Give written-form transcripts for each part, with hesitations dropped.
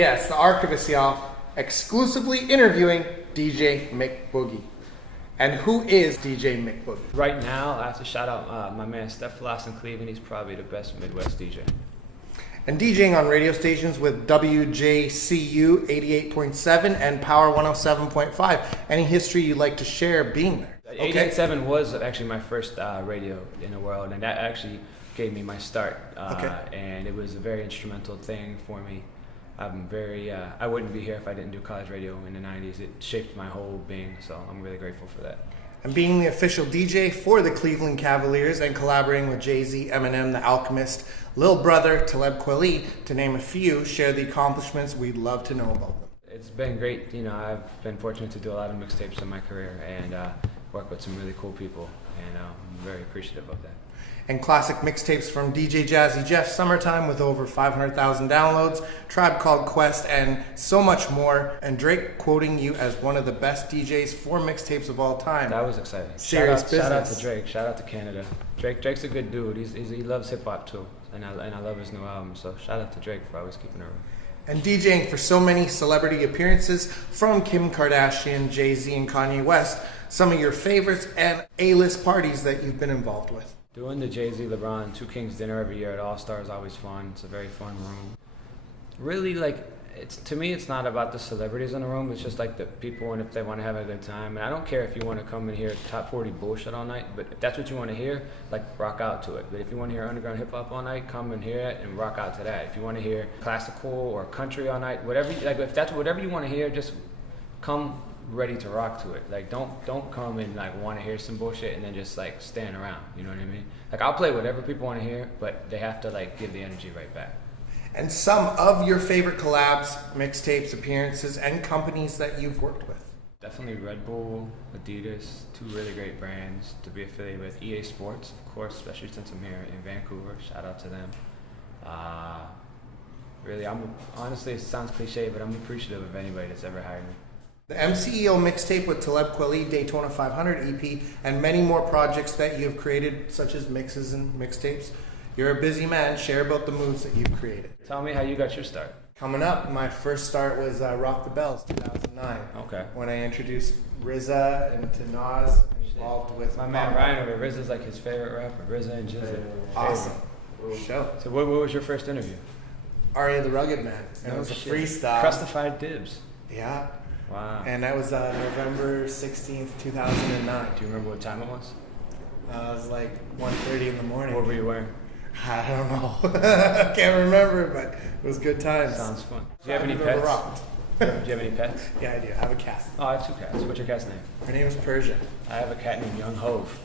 Yes, the Archivest, y'all, exclusively interviewing DJ Mick Boogie. And who is DJ Mick Boogie? Right now, I have to shout out my man Steph Floss in Cleveland. He's probably the best Midwest DJ. And DJing on radio stations with WJCU 88.7 and Power 107.5. Any history you'd like to share being there? 88.7 was actually my first radio in the world, and that actually gave me my start. And it was a very instrumental thing for me. I wouldn't be here if I didn't do college radio in the 90s. It shaped my whole being, so I'm really grateful for that. And being the official DJ for the Cleveland Cavaliers and collaborating with Jay-Z, Eminem, The Alchemist, Lil Brother, Talib Kweli, to name a few, share the accomplishments we'd love to know about them. It's been great. You know, I've been fortunate to do a lot of mixtapes in my career and work with some really cool people, and I'm very appreciative of that. And classic mixtapes from DJ Jazzy Jeff, Summertime with over 500,000 downloads, Tribe Called Quest, and so much more. And Drake quoting you as one of the best DJs for mixtapes of all time. That was exciting. Serious business. Shout out to Drake. Shout out to Canada. Drake's a good dude. He loves hip hop too, and I love his new album. So shout out to Drake for always keeping it real. And DJing for so many celebrity appearances from Kim Kardashian, Jay-Z, and Kanye West. Some of your favorites and A-list parties that you've been involved with. Doing the Jay-Z, LeBron, Two Kings dinner every year at All-Star is always fun. It's a very fun room. Really, to me, it's not about the celebrities in the room. It's just like the people, and if they want to have a good time. And I don't care if you want to come and hear top 40 bullshit all night, but if that's what you want to hear, rock out to it. But if you want to hear underground hip-hop all night, come and hear it and rock out to that. If you want to hear classical or country all night, whatever, if that's whatever you want to hear, just come ready to rock to it. Don't come and want to hear some bullshit and then just stand around. You know what I mean? I'll play whatever people want to hear, but they have to give the energy right back. And some of your favorite collabs, mixtapes, appearances, and companies that you've worked with. Definitely Red Bull, Adidas, two really great brands to be affiliated with. EA Sports, of course, especially since I'm here in Vancouver. Shout out to them. Really, honestly, it sounds cliche, but I'm appreciative of anybody that's ever hired me. The MCEO mixtape with Talib Kweli, Daytona 500 EP, and many more projects that you have created, such as mixes and mixtapes. You're a busy man. Share about the moves that you've created. Tell me how you got your start. Coming up, my first start was Rock the Bells, 2009. Okay. When I introduced RZA and to Nas, involved with my man Ryan over. RZA's his favorite rapper. RZA and Jizza. Awesome. Show. So what was your first interview? R.A. the Rugged Man. And it was a freestyle. Crustified Dibs. Yeah. Wow. And that was November 16th, 2009. Do you remember what time it was? It was 1:30 in the morning. What were you wearing? I don't know. I can't remember, but it was good times. Sounds fun. Do you have any pets? Do you have any pets? Yeah, I do. I have a cat. Oh, I have two cats. What's your cat's name? Her name is Persia. I have a cat named Young Hove.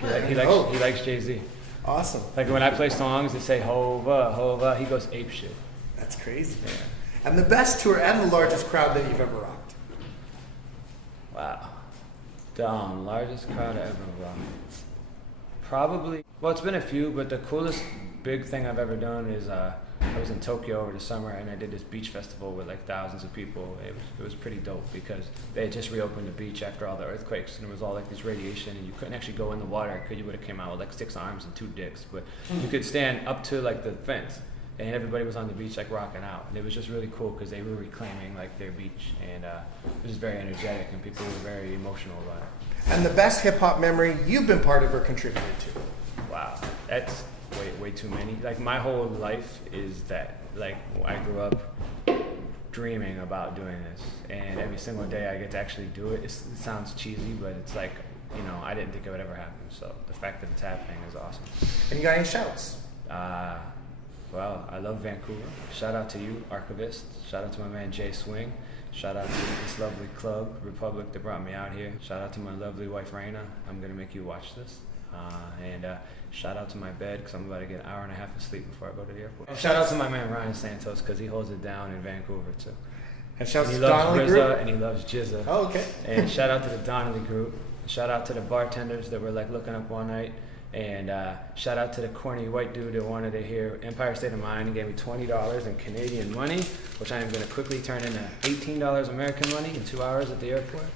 He likes Jay-Z. Awesome. When I play songs, they say Hova, Hova. He goes ape shit. That's crazy. Yeah. And the best tour and the largest crowd that you've ever rocked. Wow. Largest crowd I ever rocked. Probably, well, it's been a few, but the coolest big thing I've ever done is I was in Tokyo over the summer, and I did this beach festival with thousands of people. It was pretty dope because they had just reopened the beach after all the earthquakes, and it was all this radiation, and you couldn't actually go in the water because you would have came out with 6 arms and 2 dicks, but you could stand up to the fence, and everybody was on the beach rocking out, and it was just really cool because they were reclaiming their beach, and it was very energetic, and people were very emotional about it. And the best hip hop memory you've been part of or contributed to? Wow, that's way too many. My whole life is that. I grew up dreaming about doing this, and every single day I get to actually do it. It sounds cheesy, but it's I didn't think it would ever happen. So the fact that it's happening is awesome. And you got any shouts? Well, I love Vancouver. Shout out to you, Archivest. Shout out to my man Jay Swing. Shout out to this lovely club, Republic, that brought me out here. Shout out to my lovely wife, Raina. I'm going to make you watch this. And shout out to my bed because I'm about to get an hour and a half of sleep before I go to the airport. And shout out to my man Ryan Santos because he holds it down in Vancouver too. And shout out to Donnelly Group. And he loves Jizza. Oh, okay. And shout out to the Donnelly Group. Shout out to the bartenders that were looking up all night. And shout out to the corny white dude that wanted to hear Empire State of Mind and gave me $20 in Canadian money, which I am going to quickly turn into $18 American money in 2 hours at the airport.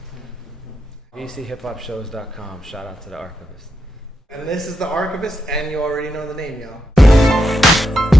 VCHipHopShows.com. Shout out to the Archivest. And this is the Archivest, and you already know the name, y'all.